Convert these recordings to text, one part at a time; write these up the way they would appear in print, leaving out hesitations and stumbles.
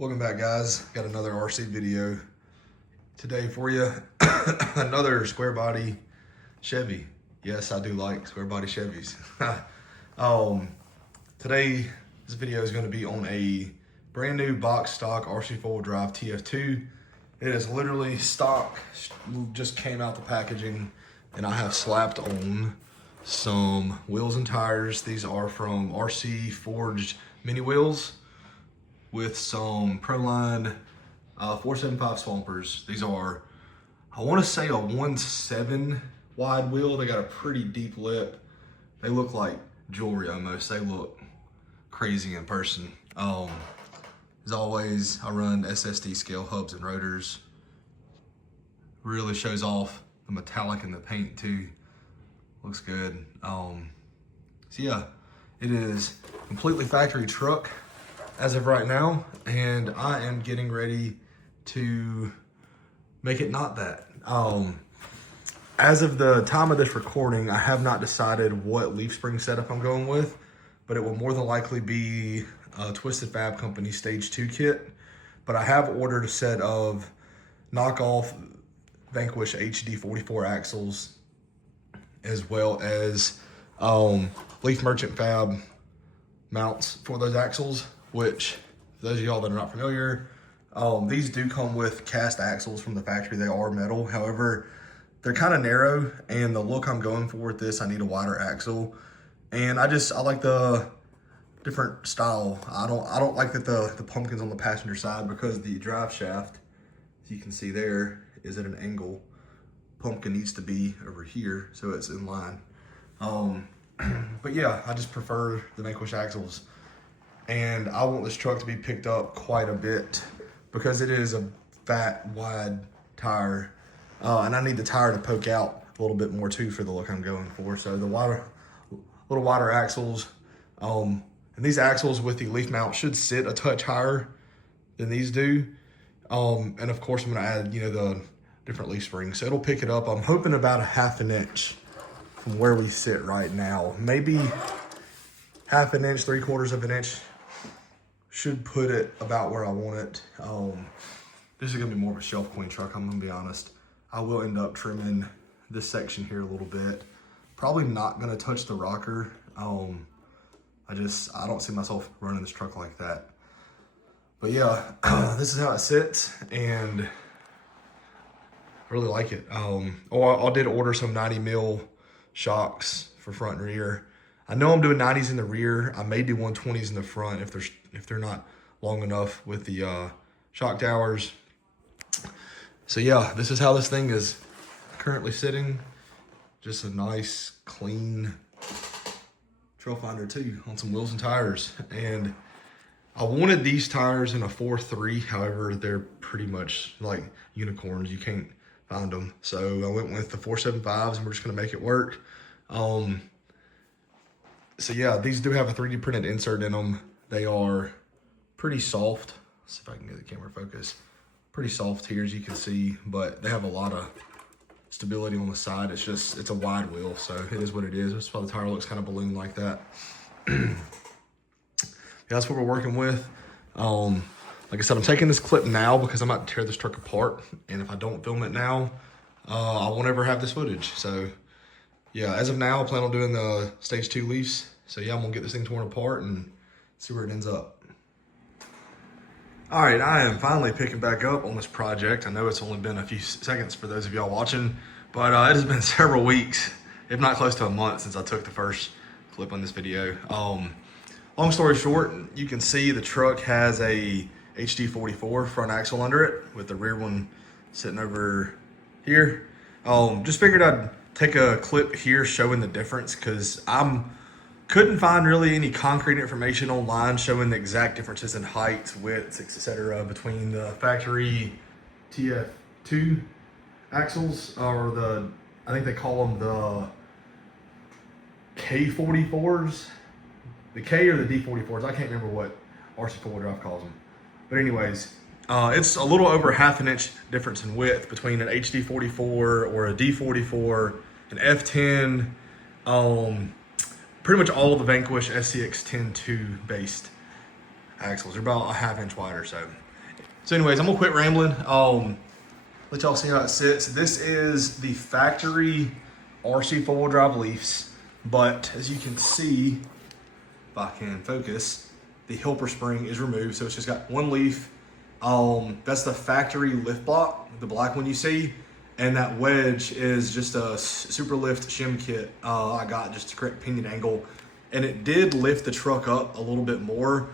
Welcome back, guys. Got another RC video today for you. Another square body Chevy. Yes, I do like square body Chevys. Today, this video is going to be on a brand new box stock RC four-wheel drive TF2. It is literally stock, just came out the packaging, and I have slapped on some wheels and tires. These are from RC Forged mini wheels with some Proline 475 Swampers. These are, I want to say, a 1.7 wide wheel. They got a pretty deep lip. They look like jewelry almost. They look crazy in person. As always, I run SSD scale hubs and rotors. Really shows off the metallic in the paint too. Looks good. So yeah, it is completely factory truck as of right now, and I am getting ready to make it not that. As of the time of this recording, I have not decided what leaf spring setup I'm going with, but it will more than likely be a Twisted Fab Company Stage 2 kit. But I have ordered a set of knockoff Vanquish HD44 axles, as well as Leaf Merchant Fab mounts for those axles, which, for those of y'all that are not familiar, these do come with cast axles from the factory. They are metal. However, they're kind of narrow, and the look I'm going for with this, I need a wider axle. And I like the different style. I don't like that the pumpkin's on the passenger side, because the drive shaft, as you can see there, is at an angle. Pumpkin needs to be over here so it's in line. But yeah, I just prefer the Vanquish axles. And I want this truck to be picked up quite a bit because it is a fat, wide tire. And I need the tire to poke out a little bit more too for the look I'm going for. So the little wider axles. And these axles with the leaf mount should sit a touch higher than these do. And of course I'm gonna add, the different leaf springs. So it'll pick it up. I'm hoping about a 1/2 inch from where we sit right now. Maybe 1/2 inch, 3/4 inch. Should put it about where I want it. This is gonna be more of a shelf queen truck, I'm gonna be honest. I will end up trimming this section here a little bit. Probably not gonna touch the rocker. I don't see myself running this truck like that. But yeah, this is how it sits, and I really like it. I did order some 90 mil shocks for front and rear. I know I'm doing 90s in the rear. I may do 120s in the front if they're not long enough with the shock towers. So yeah, this is how this thing is currently sitting. Just a nice, clean TrailFinder 2 on some wheels and tires. And I wanted these tires in a 4.3. However, they're pretty much like unicorns. You can't find them. So I went with the 4.75s, and we're just gonna make it work. So yeah, these do have a 3D printed insert in them. They are pretty soft. Let's see if I can get the camera focus. Pretty soft here, as you can see, but they have a lot of stability on the side. It's a wide wheel, so it is what it is. That's why the tire looks kind of balloon like that. Yeah, that's what we're working with. Like I said, I'm taking this clip now because I'm about to tear this truck apart, and if I don't film it now, I won't ever have this footage. So yeah, as of now, I plan on doing the Stage 2 leafs. So yeah, I'm gonna get this thing torn apart and see where it ends up. All right, I am finally picking back up on this project. I know it's only been a few seconds for those of y'all watching, but it has been several weeks, if not close to a month, since I took the first clip on this video. Long story short, you can see the truck has a HD44 front axle under it, with the rear one sitting over here. Just figured I'd take a clip here showing the difference, because couldn't find really any concrete information online showing the exact differences in height, widths, etc. between the factory TF2 axles, or I think they call them the K44s. The K or the D44s, I can't remember what RC four-wheel drive calls them. But anyways, it's a little over 1/2 inch difference in width between an HD44 or a D44, an F10, pretty much all of the Vanquish SCX 10.2 based axles. They're about a 1/2 inch wider. So So anyways, I'm gonna quit rambling. Let y'all see how it sits. This is the factory RC four-wheel drive Leafs, but as you can see, if I can focus, the helper spring is removed, so it's just got one leaf. That's the factory lift block, the black one you see, and that wedge is just a super lift shim kit I got just to correct pinion angle, and it did lift the truck up a little bit more,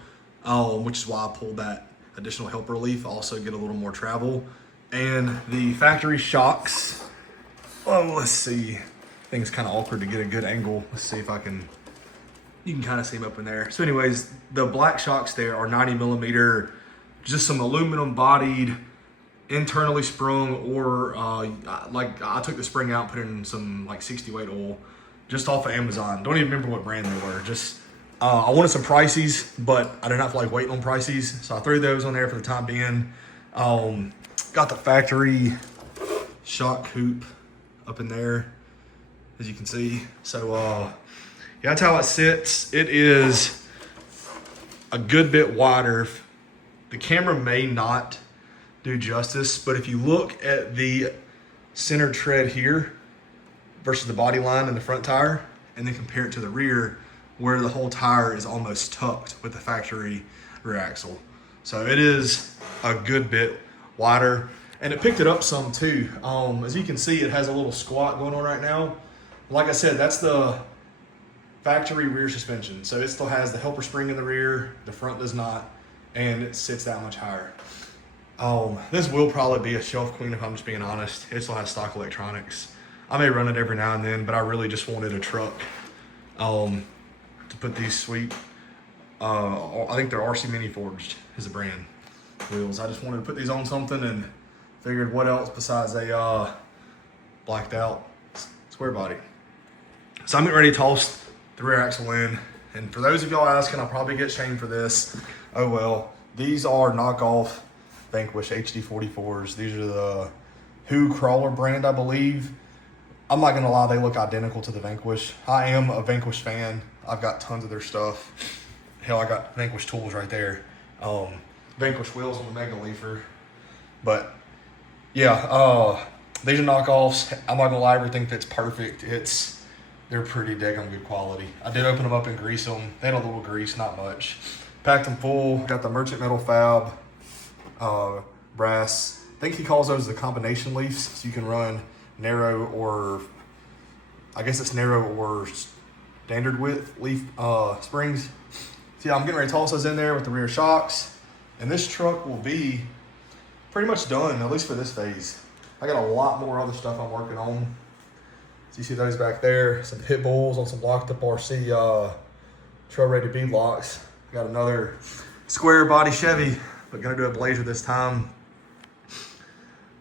which is why I pulled that additional helper leaf. Also get a little more travel. And the factory shocks, let's see, I think it's kind of awkward to get a good angle. Let's see if I can, you can kind of see them up in there. So anyways, the black shocks there are 90 millimeter, just some aluminum bodied, internally sprung, or like I took the spring out, put in some like 60 weight oil just off of Amazon. Don't even remember what brand they were. Just, I wanted some Prices, but I did not feel like waiting on Prices. So I threw those on there for the time being. Got the factory shock hoop up in there, as you can see. So yeah, that's how it sits. It is a good bit wider. The camera may not do justice, but if you look at the center tread here versus the body line in the front tire, and then compare it to the rear, where the whole tire is almost tucked with the factory rear axle. So it is a good bit wider, and it picked it up some too. As you can see, it has a little squat going on right now. Like I said, that's the factory rear suspension. So it still has the helper spring in the rear, the front does not, and it sits that much higher. This will probably be a shelf queen if I'm just being honest. It still has stock electronics. I may run it every now and then, but I really just wanted a truck to put these sweet, I think they're RC Mini Forged is the brand wheels. I just wanted to put these on something and figured what else besides a blacked out square body. So I'm getting ready to toss the rear axle in. And for those of y'all asking, I'll probably get shamed for this. Oh well, these are knockoff Vanquish HD44s. These are the Who Crawler brand, I believe. I'm not gonna lie, they look identical to the Vanquish. I am a Vanquish fan. I've got tons of their stuff. Hell, I got Vanquish tools right there. Vanquish wheels on the Mega Leafer. But yeah, these are knockoffs. I'm not gonna lie, everything fits perfect. They're pretty daggone good quality. I did open them up and grease them. They had a little grease, not much. Packed them full. Got the merchant metal fab, brass. I think he calls those the combination leafs. So you can run narrow or, I guess it's narrow or standard width leaf springs. So yeah, I'm getting ready to toss those in there with the rear shocks. And this truck will be pretty much done, at least for this phase. I got a lot more other stuff I'm working on. So you see those back there, some pit bulls on some locked up RC trail ready bead locks. Got another square body Chevy, but gonna do a Blazer this time.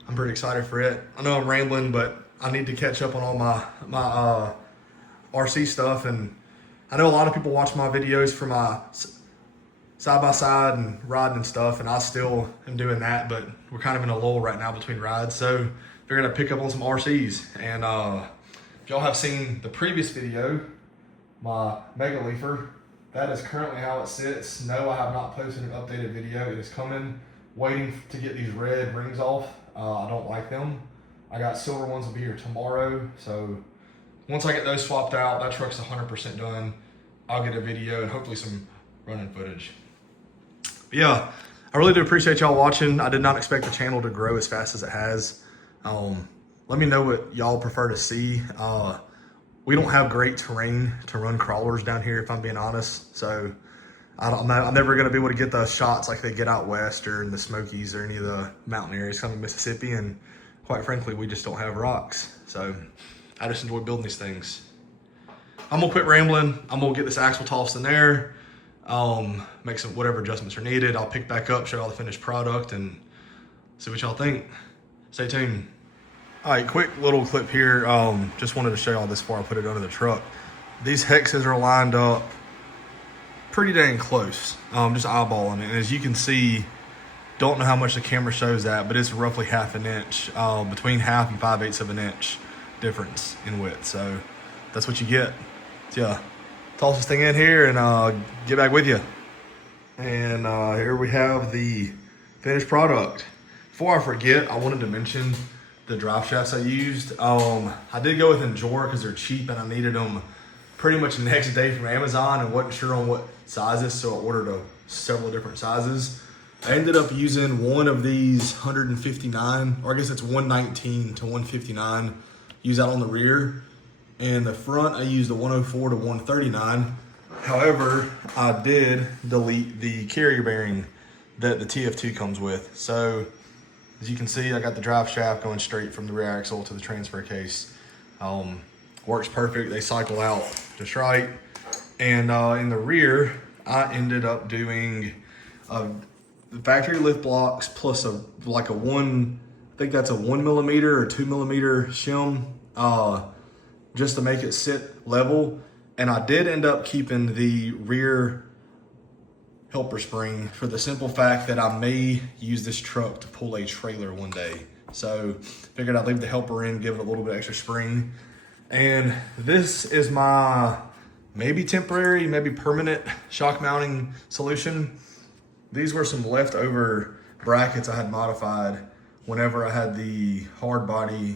I'm pretty excited for it. I know I'm rambling, but I need to catch up on all my RC stuff. And I know a lot of people watch my videos for my side-by-side and riding and stuff, and I still am doing that, but we're kind of in a lull right now between rides. So they're gonna pick up on some RCs. And if y'all have seen the previous video, my Mega Leafer, that is currently how it sits. No, I have not posted an updated video. It is coming. Waiting to get these red rings off. I don't like them. I got silver ones will be here tomorrow. So once I get those swapped out, that truck's 100% done. I'll get a video and hopefully some running footage. But yeah, I really do appreciate y'all watching. I did not expect the channel to grow as fast as it has. Let me know what y'all prefer to see. We don't have great terrain to run crawlers down here, if I'm being honest. So I'm never going to be able to get the shots like they get out west or in the Smokies or any of the mountain areas coming to Mississippi. And quite frankly, we just don't have rocks. So I just enjoy building these things. I'm going to quit rambling. I'm going to get this axle tossed in there. Make some whatever adjustments are needed. I'll pick back up, show y'all the finished product, and see what y'all think. Stay tuned. All right, quick little clip here. Just wanted to show y'all this before I put it under the truck. These hexes are lined up pretty dang close. Just eyeballing it. And as you can see, don't know how much the camera shows that, but it's roughly half an inch, between half and 5/8 of an inch difference in width. So that's what you get. So yeah, toss this thing in here and get back with you. And here we have the finished product. Before I forget, I wanted to mention the drive shafts I used. I did go with Endure because they're cheap and I needed them pretty much the next day from Amazon and wasn't sure on what sizes, so I ordered several different sizes. I ended up using one of these 159, or I guess it's 119 to 159. Use that on the rear. And the front, I used the 104 to 139. However, I did delete the carrier bearing that the TF2 comes with. So, as you can see, I got the drive shaft going straight from the rear axle to the transfer case. Works perfect. They cycle out just right. And in the rear, I ended up doing the factory lift blocks plus I think that's a 1 millimeter or 2 millimeter shim, just to make it sit level. And I did end up keeping the rear helper spring for the simple fact that I may use this truck to pull a trailer one day. So figured I'd leave the helper in, give it a little bit extra spring. And this is my maybe temporary, maybe permanent shock mounting solution. These were some leftover brackets I had modified whenever I had the hard body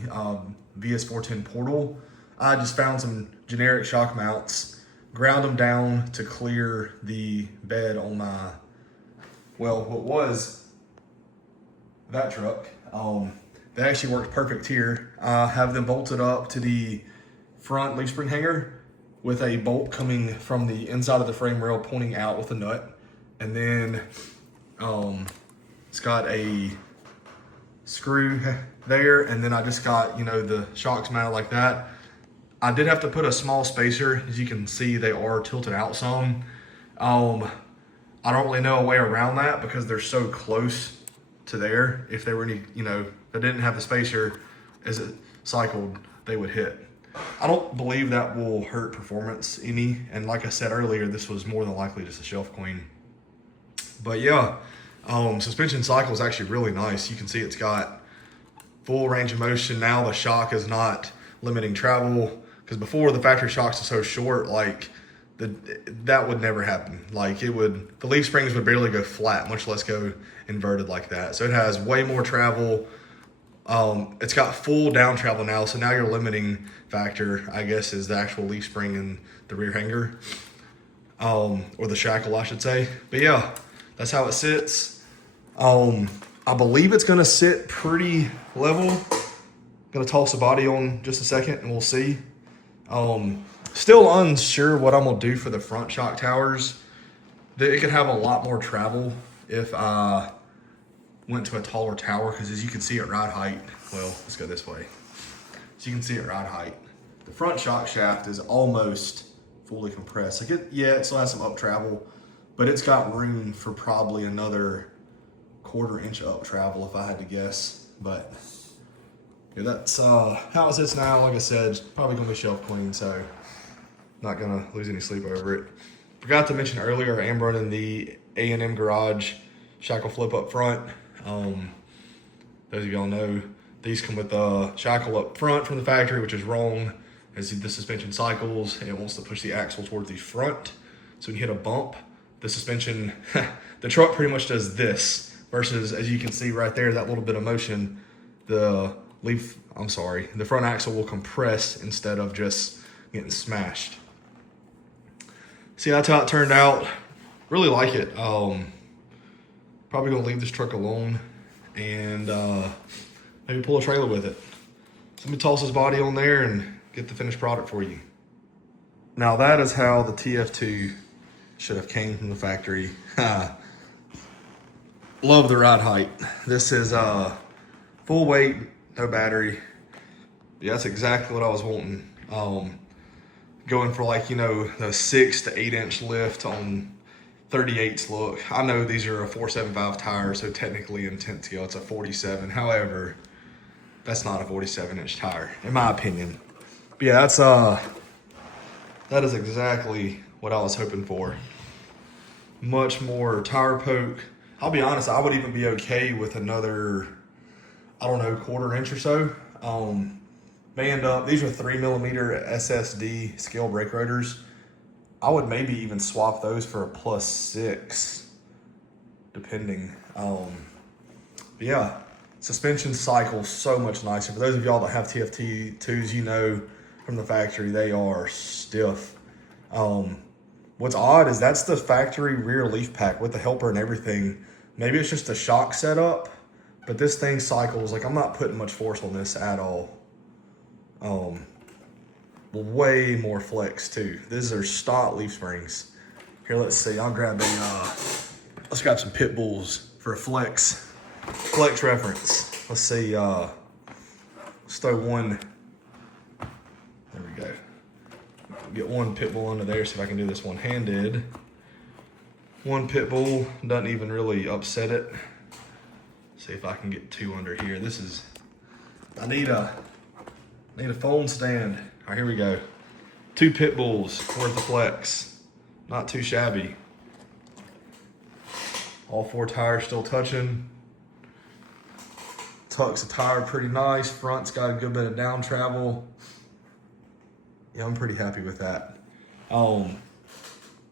VS410 Portal. I just found some generic shock mounts, ground them down to clear the bed on my, well, what was that truck. They actually worked perfect here. I have them bolted up to the front leaf spring hanger with a bolt coming from the inside of the frame rail pointing out with a nut. And then it's got a screw there, and then I just got, the shocks mounted like that. I did have to put a small spacer. As you can see, they are tilted out some. I don't really know a way around that because they're so close to there. If they were any, if I didn't have the spacer, as it cycled, they would hit. I don't believe that will hurt performance any. And like I said earlier, this was more than likely just a shelf queen. But yeah, suspension cycle is actually really nice. You can see it's got full range of motion. Now the shock is not limiting travel, because before the factory shocks are so short, like that would never happen. Like the leaf springs would barely go flat, much less go inverted like that. So it has way more travel. It's got full down travel now. So now your limiting factor, I guess, is the actual leaf spring in the rear hanger, or the shackle, I should say. But yeah, that's how it sits. I believe it's gonna sit pretty level. Gonna toss the body on just a second and we'll see. Still unsure what I'm gonna do for the front shock towers. It could have a lot more travel if I went to a taller tower, because as you can see at ride height, well, let's go this way. As you can see at ride height, the front shock shaft is almost fully compressed. It still has some up travel, but it's got room for probably another 1/4 inch up travel if I had to guess. But yeah, that's how it sits now. Like I said, it's probably gonna be shelf queen, so not gonna lose any sleep over it. Forgot to mention earlier, I am running the A&M Garage shackle flip up front. Those of y'all know, these come with a shackle up front from the factory, which is wrong. As the suspension cycles, it wants to push the axle towards the front. So when you hit a bump, the suspension, the truck pretty much does this, versus, as you can see right there, that little bit of motion, the front axle will compress instead of just getting smashed. See, that's how it turned out. Really like it. Probably gonna leave this truck alone and maybe pull a trailer with it. So let me toss this body on there and get the finished product for you. Now that is how the TF2 should have came from the factory. Love the ride height. This is full weight, no battery. Yeah, that's exactly what I was wanting. Going for the 6 to 8 inch lift on 38s look. I know these are a 475 tire, so technically in 10th scale it's a 47. However, that's not a 47 inch tire, in my opinion. But yeah, that is exactly what I was hoping for. Much more tire poke. I'll be honest, I would even be okay with another, 1/4 inch or so. Band up. These are 3 millimeter SSD scale brake rotors. I would maybe even swap those for a +6, depending. But yeah, suspension cycle so much nicer. For those of y'all that have TFT2s, you know from the factory they are stiff. What's odd is that's the factory rear leaf pack with the helper and everything. Maybe it's just a shock setup, but this thing cycles, like I'm not putting much force on this at all. Way more flex too. These are stock leaf springs. Here, let's see, I'll grab let's grab some pit bulls for a flex reference. Let's see, let's throw one, there we go. Get one pit bull under there, see if I can do this one-handed. One pit bull, doesn't even really upset it. See if I can get two under here. This is, I need a phone stand. All right, here we go. Two pit bulls worth of flex. Not too shabby. All four tires still touching. Tucks the tire pretty nice. Front's got a good bit of down travel. Yeah, I'm pretty happy with that.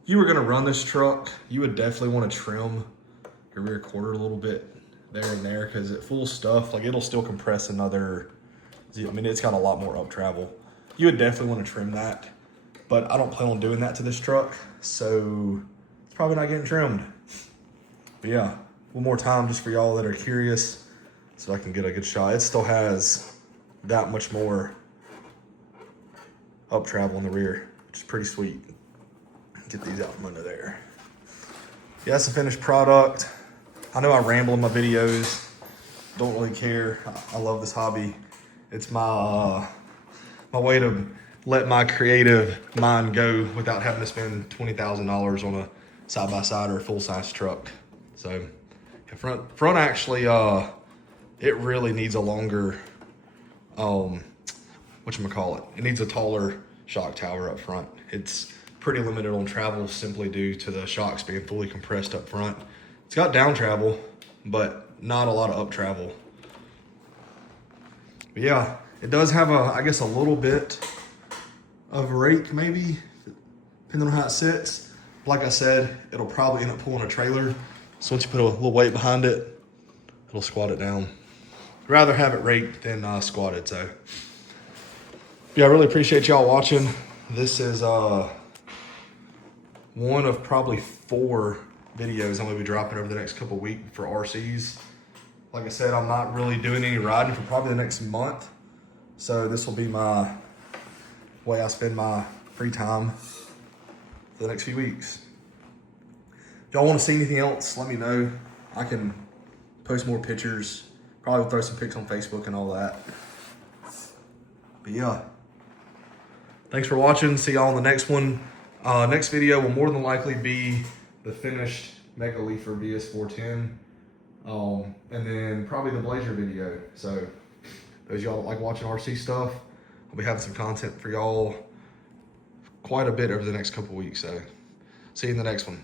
You were gonna run this truck, you would definitely want to trim your rear quarter a little bit there and there, because at full stuff, like it'll still compress another, I mean, it's got a lot more up travel. You would definitely want to trim that, but I don't plan on doing that to this truck, so it's probably not getting trimmed. But yeah, one more time just for y'all that are curious, so I can get a good shot. It still has that much more up travel in the rear, which is pretty sweet. Get these out from under there. Yeah, that's the finished product. I know I ramble in my videos. Don't really care. I love this hobby. It's my my way to let my creative mind go without having to spend $20,000 on a side-by-side or a full-size truck. So, yeah, front actually, it really needs a longer, whatchamacallit, it needs a taller shock tower up front. It's pretty limited on travel simply due to the shocks being fully compressed up front. It's got down travel, but not a lot of up travel. But yeah, it does have I guess a little bit of rake maybe, depending on how it sits. Like I said, it'll probably end up pulling a trailer. So once you put a little weight behind it, it'll squat it down. I'd rather have it raked than squatted, so. Yeah, I really appreciate y'all watching. This is one of probably 4 videos I'm gonna be dropping over the next couple weeks for RCs. Like I said, I'm not really doing any riding for probably the next month. So this will be my way I spend my free time for the next few weeks. If y'all wanna see anything else, let me know. I can post more pictures. Probably throw some pics on Facebook and all that. But yeah. Thanks for watching. See y'all on the next one. Next video will more than likely be the finished Mega Leafer VS410. And then probably the Blazer video. So those y'all that like watching RC stuff, I'll be having some content for y'all quite a bit over the next couple weeks. So see you in the next one.